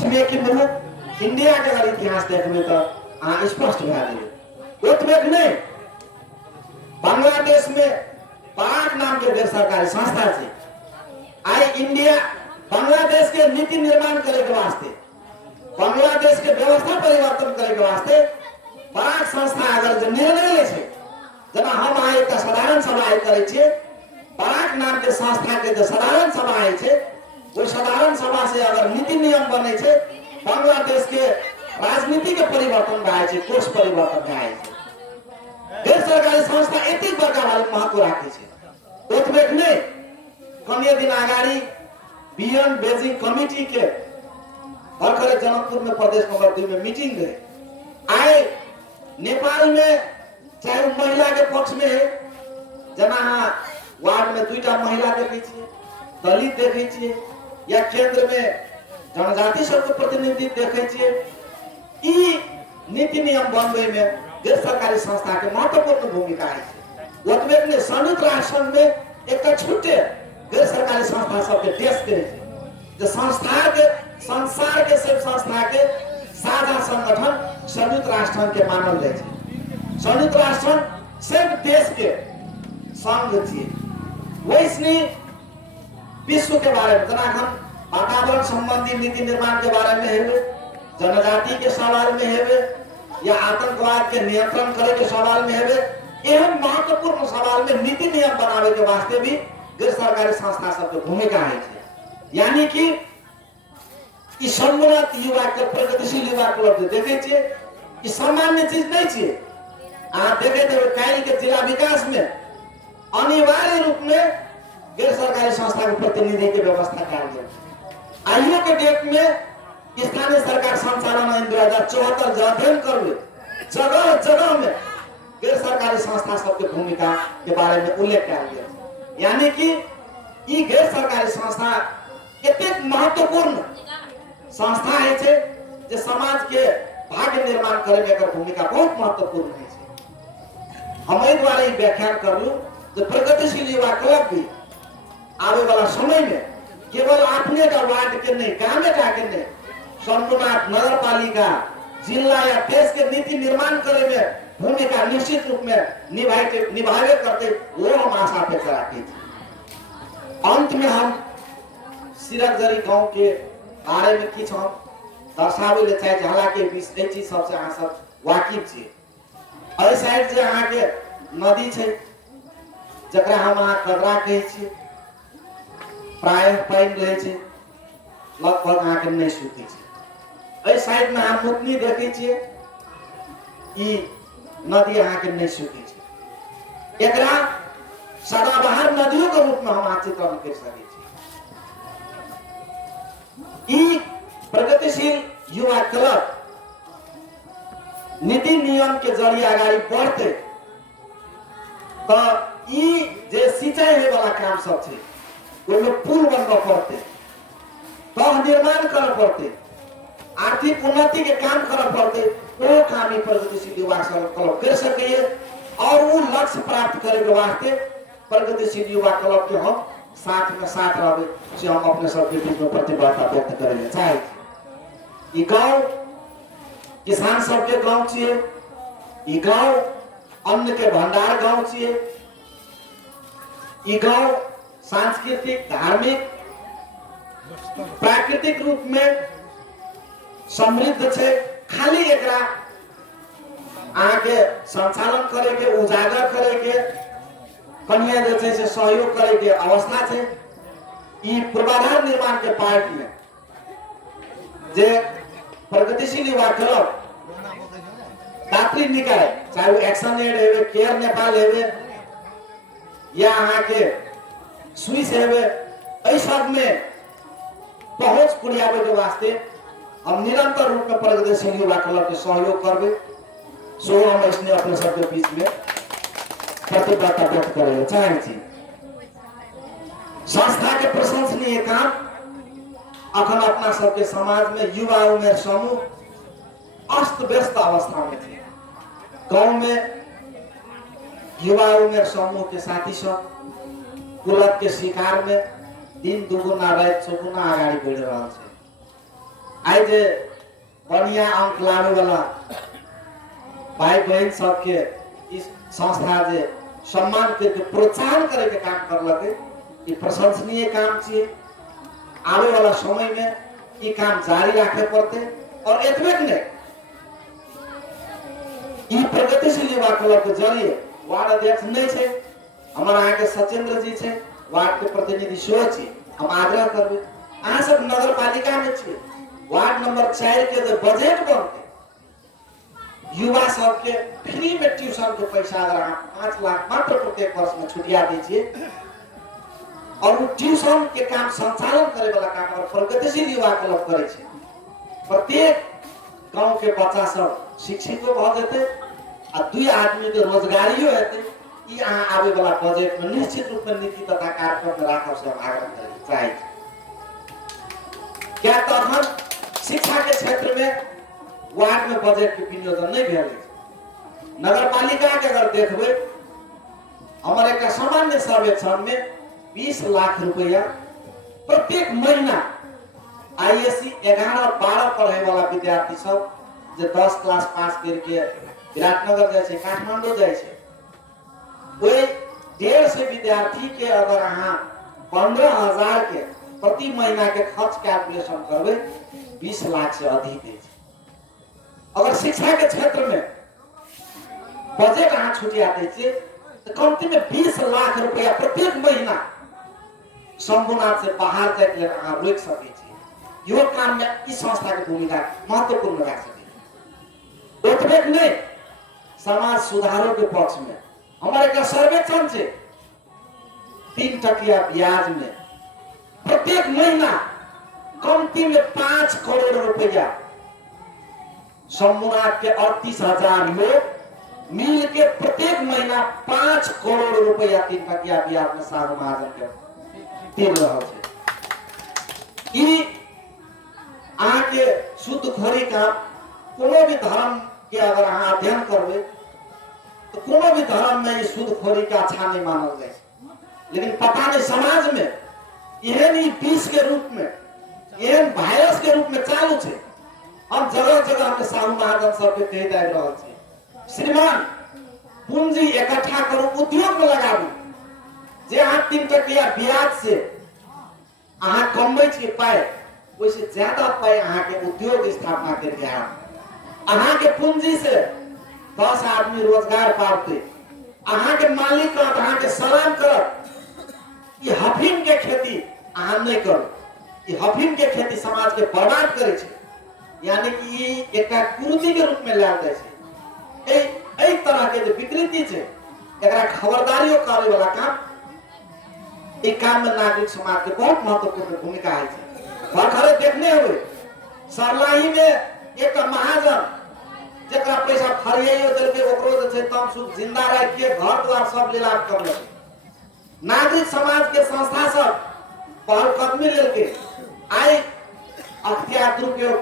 छिमेकी मुलुक इंडिया के अगर इतिहास देखबे तो अहाँ स्पष्ट भए जेबे। ओतबे नहीं, बांग्लादेश में पाक नाम के गैर सरकारी संस्था है। आई इंडिया बांग्लादेश के नीति निर्माण करे के वास्ते, बांग्लादेश के व्यवस्था परिवर्तन करे के वास्ते पाक संस्था अगर जो निर्णय ले छे, जना हम आए एक साधारण सभा करे छे, पाक नाम के संस्था के जो साधारण सभा है छे, वो साधारण सभा से अगर नीति नियम बने छे, बांग्लादेश के राजनीति के परिवर्तन भए छे, कोर्स परिवर्तन भए छे। गैर सरकारी संस्था एते बड़का महत्व राखे छे। ओतबे नहीं, कमे दिन अगाडि बियन बेजिङ कमिटी के भर्खरै जनकपुर में प्रदेश नंबर 2 में मीटिंग गए। आए नेपाल में चाहे महिला के पक्ष में है, जना वार्ड में 2टा महिला देखे छिए, दलित देखे छिए, या केंद्र में जनजाति सबके प्रतिनिधित्व देखे छिए। ई नीति नियम बनबे में गैर सरकारी संस्था के महत्वपूर्ण भूमिका है। ओतबे ने संयुक्त राष्ट्र संघ में एक छुट्टे गैर सरकारी संस्था सबके देश के जो संसार के सब संस्था के साझा संगठन संयुक्त राष्ट्र संघ के मानल जाए छे। संयुक्त राष्ट्र संघ सब देश के संघ छे। वैसने विश्व के बारे में जना हम वातावरण संबंधी नीति निर्माण के बारे में हेबे, जनजाति के सवाल में हेबे, या आतंकवाद के नियंत्रण करे के सवाल में हेबे, एहन महत्वपूर्ण सवाल में नीति नियम बनावे के वास्ते भी गैर सरकारी संस्था सबके भूमिका है। यानी कि ई सम्मत युवा के प्रगतिशील युवा क्लब देखे छिए, ई सामान्य चीज नहीं छिए। आ देखे थे काल्हि के जिला विकास में अनिवार्य रूप में गैर सरकारी संस्था के प्रतिनिधि के व्यवस्था कयल गेल। आइयो के डेट में स्थानीय सरकार संचालन ऐन 2074 जो अध्ययन करबे, जगह जगह में गैर सरकारी संस्था सबके भूमिका के बारे में उल्लेख कयल गेल। यानी कि ई गैर सरकारी संस्था एतेक महत्वपूर्ण संस्था है छे जे समाज के भाग्य निर्माण करे में एकर भूमिका बहुत महत्वपूर्ण है छे। हम एहि द्वारा ई व्याख्यान करलू जे प्रगतिशील युवा क्लब भी आवे वाला समय में केवल अपने का वार्ड के नहीं, गाँव के नहीं, संपूर्ण नगर पालिका, जिला या देश के नीति निर्माण करे में भूमिका निश्चित रूप में निभावे करते वो हम आशा अपेक्षा रखी थी। अंत में हम सिरकजरी गांव के बारे में किछ हम दर्शावे ले चाहे, हालांकि विषय चीज सबसे अहाँ सब वाकिफ छी। एहि साइड जे अहाँ के नदी छै, जकरा हम अहाँ कदरा कहै छी, प्राय पाइन रहे छे, लगभग अहाँ के नहीं सूखै छै। एहि साइड में अहाँ मुकनी देखे छिए, ई नदी अहाँ के नहीं सूखै छै। एकरा सदाबहार नदियों के रूप में हम चित्रण कर सकै छी। ई प्रगतिशील युवा क्लब नीति नियम के जरिए अगाडि बढ़ते तो ई जे सिंचाई होय वाला काम सब छै, ओहिमे पुल बनबऽ पड़ते, तो निर्माण करऽ पड़ते, आर्थिक उन्नति के काम करऽ पड़ते। वो काम ही प्रगतिशील युवा क्लब कर सके। और वो लक्ष्य प्राप्त करे के वास्ते प्रगतिशील युवा क्लब के हम साथ में साथ रहे से हम अपने सबके बीच में प्रतिबद्धता व्यक्त करे चाहे। ई गांव किसान सबके गांव छिए, ई गांव अन्न के भंडार गांव छिए, ई गांव सांस्कृतिक, धार्मिक, प्राकृतिक रूप में समृद्ध छे। खाली एकरा आगे संचालन करे के, उजागर करे के, कन्या जे छे से सहयोग करे के अवस्था छे। ई पूर्वाधार निर्माण के पार्ट में जे प्रगतिशील युवा क्लब दात्री निकाय, चाहे वो एक्शन एड हेबे, केयर नेपाल हेबे, या अहाँ के स्विस हेबे, एहि सब में पहुंच पुरियाबे के वास्ते हम निरंतर रूप में प्रगतिशील युवा क्लब के सहयोग करबे। सो हम इसने अपने सबके बीच में प्रतिबद्धता व्यक्त करे चाहे छी। संस्था के प्रशंसनीय काम अखन अपना सबके समाज में युवा उमेर समूह अस्त व्यस्त अवस्था में थे। गांव में युवा उमेर समूह के साथी सब कुलत के शिकार में दिन दुगुना रात चौगुना आगाड़ी बढ़ रहा है। आई जे बढ़िया अंक लाने वाला भाई बहन सबके इस संस्था जे सम्मान करके प्रोत्साहन करे के काम करलके, ये प्रशंसनीय काम छे। आवे वाला समय में ये काम जारी रखे पड़ते और एतबे नहीं, ये प्रगतिशील युवा क्लब के जरिए वार्ड अध्यक्ष नहीं छे, हमारा यहाँ के सचेंद्र जी छे, वार्ड के प्रतिनिधि सेहो छे। हम आग्रह करबे अहाँ सब नगर पालिका में छे, वार्ड नंबर 4 के जो बजट बनते युवा सबके फ्री में ट्यूशन के पैसा अगर अहाँ 5 लाख मात्र प्रत्येक वर्ष में छुटिया दीजिए और वो ट्यूशन के काम संचालन करे वाला काम और प्रगतिशील युवा क्लब करे छे, प्रत्येक गांव के बच्चा सब शिक्षित भ जेते आ 2 आदमी के रोजगारियो हेते। ई अहाँ आवे वाला बजट में निश्चित रूप में नीति तथा कार्यक्रम में राखब से हम आग्रह करे चाहे। क्या तो हम शिक्षा के क्षेत्र में वार्ड में बजट के विनियोजन नहीं भेल। नगर पालिका के अगर देखबे हमारे का सामान्य सर्वेक्षण में 20 लाख रुपया प्रत्येक महीना आईएससी 11-12 पढ़े वाला विद्यार्थी सब जे 10 क्लास पास करके विराटनगर जाए छे, काठमांडू जाए छे, वही 150 विद्यार्थी के अगर अहाँ 15,000 के प्रति महीना के खर्च कैलकुलेशन करबे 20 लाख से अधिक है। अगर शिक्षा के क्षेत्र में बजट अहाँ छुटिया दीजिए तो कमती में 20 लाख रुपया प्रत्येक महीना शंभुनाथ से बाहर जाके अहाँ रोक सके छी। यो काम में इस संस्था की भूमिका महत्वपूर्ण रह सके। उतबे नहीं, समाज सुधारों के पक्ष में हमारे का सर्वेक्षण से 3% ब्याज में प्रत्येक महीना कमती में 5 करोड़ रुपया शंभुनाथ के 38,000 लोग मिल के प्रत्येक महीना 5 करोड़ रुपया 3% ब्याज में साहू महाजन के दे रहा है। ई आके शुद्ध खोरी का कोनो भी धर्म के अगर अहाँ अध्ययन करबे तो कोनो भी धर्म में शुद्ध खोरी का अच्छा नहीं मानल जाए, लेकिन पता नहीं समाज में एहन ही विष के रूप में, एहन वायरस के रूप में चालू छे। हम जगह जगह के साहू महाजन सबके कह दे रहल छी, श्रीमान पूंजी इकट्ठा करू, उद्योग में लगाबू, जे अहाँ 3% ब्याज से अहाँ कमबै छी पाई, वैसे ज्यादा पाई अहाँ के उद्योग स्थापना करके अहाँ के पूंजी से 10 आदमी रोजगार पाते, अहाँ के मालिक करत, अहाँ के सलाम करत। ये हफीम के खेती अहाँ नहीं करू, ये हफीम के खेती समाज के बर्बाद करे छे, यानी कि ये एक कुरीति के रूप में लाल जाए छे। ए तरह के जो विकृति छे एकरा खबरदारियों करे वाला काम, एक काम में नागरिक समाज के बहुत महत्वपूर्ण भूमिका है। खरे देखने हुए सरलाही में एक महाजन जरा पैसा फरियाइयो देलके ओकरो जे छै तम सुख जिंदा रह के घर द्वार सब लीलाम कर ले। नागरिक समाज के संस्था सब पहल कदमी लेलके आई अख्तियार दुरुपयोग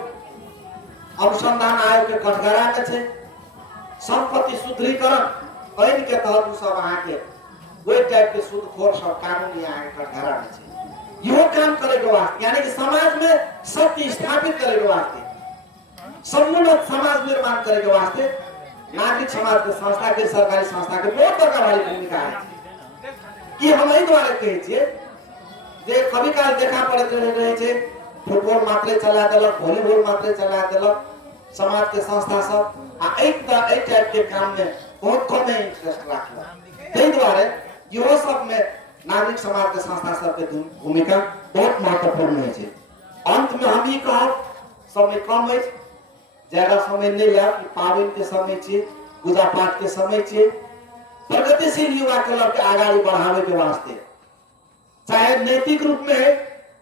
अनुसंधान आयोग के कटघरा में छै, संपत्ति शुद्धिकरण ऐन के तहत सब अहाँ के वही टाइप के सूदखोर सब कानूनी अहाँ के कटघरा में छै। यो काम करे के वास्ते, यानी कि समाज में सत्य स्थापित करे के वास्ते, सम्पूर्ण समाज निर्माण करे के वास्ते नागरिक समाज के संस्था के, सरकारी संस्था के बहुत बड़का वाली भूमिका है। ये हम एहि द्वारे कहै छियै जे कभी काल देखा पड़ैत रहे छै फुटबॉल मात्रे चला देलक, वॉलीबॉल मात्रे चला देलक समाज के संस्था सब आ एहि टाइप के काम में बहुत कम इंटरेस्ट राखलक। ताहि द्वारे इहो सब में नागरिक समाज के संस्था सब के भूमिका बहुत महत्वपूर्ण है। अंत में हम ई कहब, समय कम है, ज्यादा समय नहीं लिया, पावन के समय छे, पूजा पाठ के समय छे, प्रगतिशील युवा क्लब के आगाड़ी बढ़ावे के वास्ते, चाहे नैतिक रूप में है,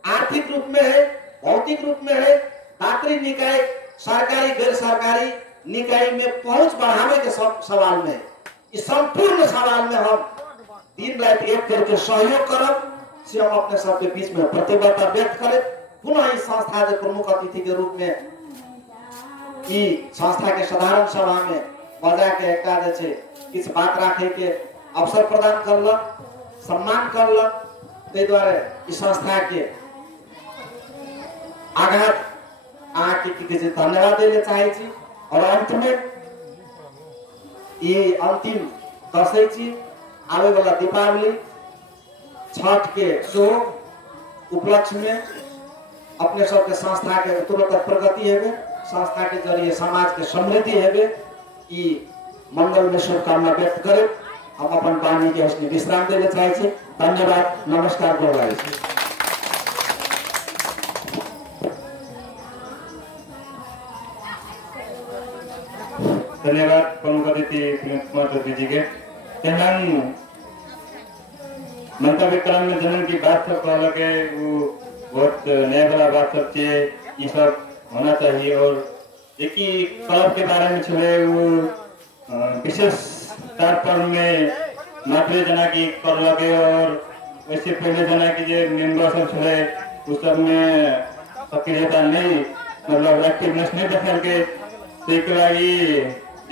आर्थिक रूप में है, भौतिक रूप में है, दात्री निकाय, सरकारी गैर सरकारी निकाय में पहुंच बढ़ावे के सवाल में, इस संपूर्ण सवाल में हम दिन रात एक करके सहयोग करब से हम अपने सबके बीच में प्रतिबद्धता व्यक्त करें। पुनः इस संस्था के प्रमुख अतिथि के रूप में ई संस्था के साधारण सभा में बजा के एकटा जे छै किछ बात राखे के अवसर प्रदान करलक, सम्मान करलक। ताहि द्वारे इस संस्था के आके के धन्यवाद देने चाहे छी और अंत में ये अंतिम दशैं छी आवे वाला दीपावली छठ के शुभ उपलक्ष्य में अपने सबके संस्था के तुरंत प्रगति हेबे, संस्था के जरिए समाज के समृद्धि हेबे, ई मंगल में शुभकामना व्यक्त करे हम अपन वाणी के उसने विश्राम देने चाहे छी। धन्यवाद, नमस्कार, गोर धन्यवाद प्रमुख अतिथि विनोद कुमार चौधरी जी के। मंतव्य क्रम में जनन की बात सब कह लगे वो बहुत नया वाला बात सब चाहिए, ये सब होना चाहिए। और देखिए क्लब के बारे में चले वो विशेष तारपर्व में नौकरी जना की कर लगे और वैसे पहले जना की जो मेंबर सब चले उस सब में सक्रियता नहीं मतलब एक्टिवनेस नहीं देखल के एक लगी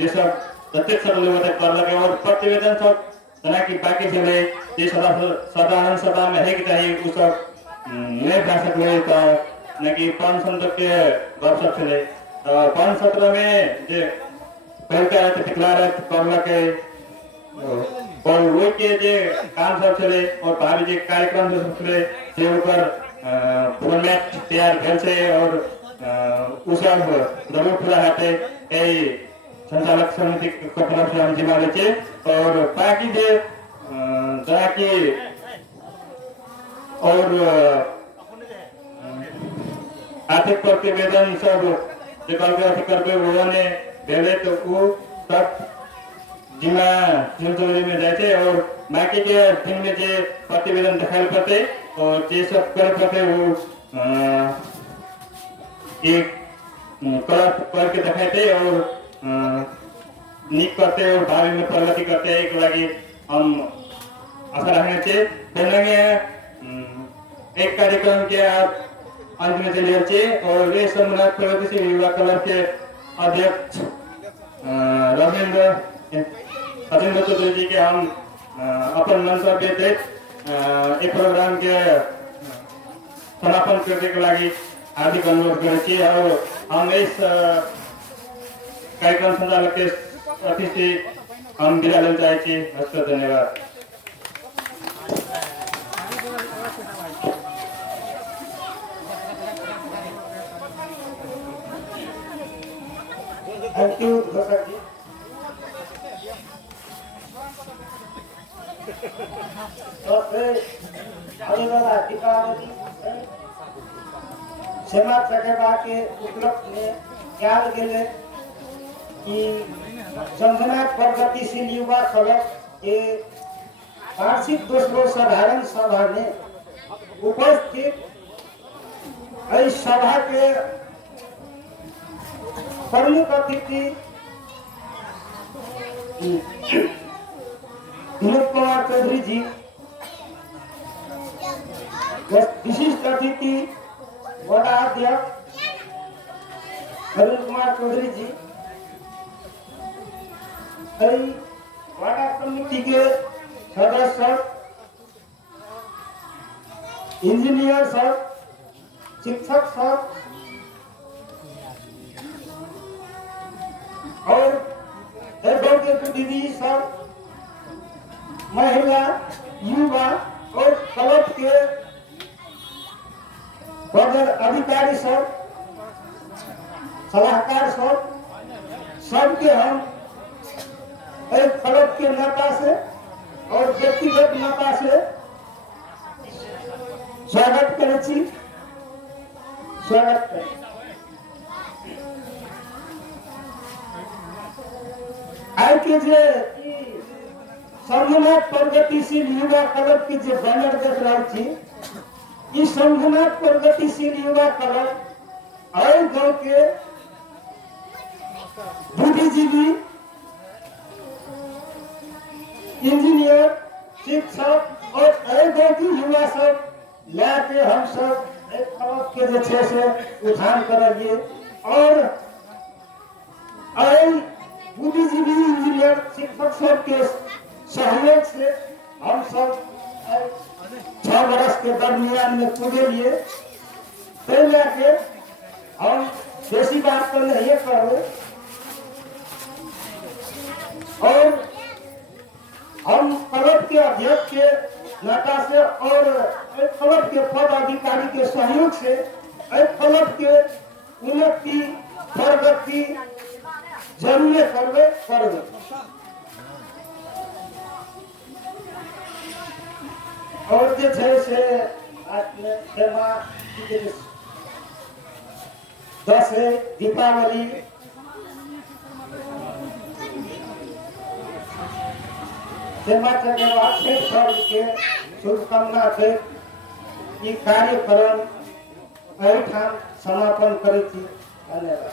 ये सब प्रत्यक्ष लोग कर लगे और प्रतिवेदन सब जना की बाकी चले ये साधारण सभा में है कि चाहिए उस सब नहीं जा सकते तो न कि 500 तक के गपशप चले तो 517 में जो पहल का डिक्लेयर कर लगे और वो के जे काम सब चले और भावी जे कार्यक्रम जो चले जे ऊपर फॉर्मेट तैयार भेल से और उस सब जरूर पूरा होते ए संचालक समिति को तरफ से हम जिम्मा लेते और बाकी जे जहाँ की और आर्थिक प्रतिवेदन सब जो करके उन्होंने भेले तो वो सब जिम्मा चौधरी में जाते और बाकी के दिन में जो प्रतिवेदन दिखाई पड़ते और ये सब कर पड़ते वो एक करके दिखाते और निक करते और भावी में प्रगति करते एक लगी हम आशा रखने चाहिए। एक कार्यक्रम के आप अंत में चले जाए और ये सम्मान प्रगतिशील युवा क्लब के अध्यक्ष रविंद्र चौधरी जी के हम अपन मंतव्य दे एक प्रोग्राम के समापन करने के लिए हार्दिक अनुरोध करें और हम इस कार्यक्रम संचालक के अतिथि हम विदा लेना चाहे हस्त धन्यवाद। थैंक यू दर्शक जी। तो फिर आने वाला दीपावली समाज सकेबा के उपलक्ष्य में क्या गेले कि संघनाथ प्रगतिशील युवा क्लब के वार्षिक दोस्रो साधारण सभा में उपस्थित इस सभा के प्रमुख अतिथि विनोद कुमार चौधरी जी, विशिष्ट अतिथि वडा अध्यक्ष अरुण कुमार चौधरी जी, वडा कमिटी के सदस्य, इंजीनियर सब, शिक्षक सब और के प्रतिनिधि सब, महिला, युवा और क्लब के पद अधिकारी सब, सलाहकार सब, सबके हम एक क्लब के नेता से और व्यक्तिगत नेता से स्वागत करें छी, स्वागत करें। आज के जे संघनाथ प्रगतिशील युवा क्लब के जे बैनर देख रहा छी, ई संघनाथ प्रगतिशील युवा क्लब और गांव के बुद्धिजीवी, इंजीनियर, शिक्षक और गांव के युवा सब लाके हम सब एक क्लब के जे छे से उठान करिए और बुद्धिजीवी, इंजीनियर, शिक्षक सब के सहयोग से हम सब 6 वर्ष के दरमियान में पूरे लिए हम देसी बात पर नहीं करो। और हम क्लब के अध्यक्ष के नाता से और क्लब के पदाधिकारी के सहयोग से क्लब के उन्नति प्रगति जरूर करवे। और जैसे दस दीपावली पर्व के शुभकामना के कार्यक्रम एठाम समापन करे थी। धन्यवाद।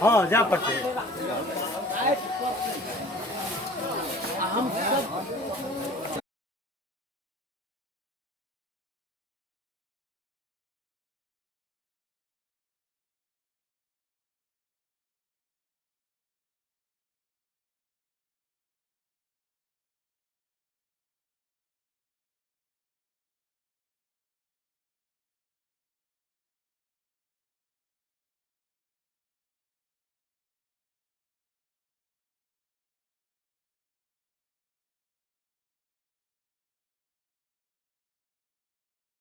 हाँ जा पड़ते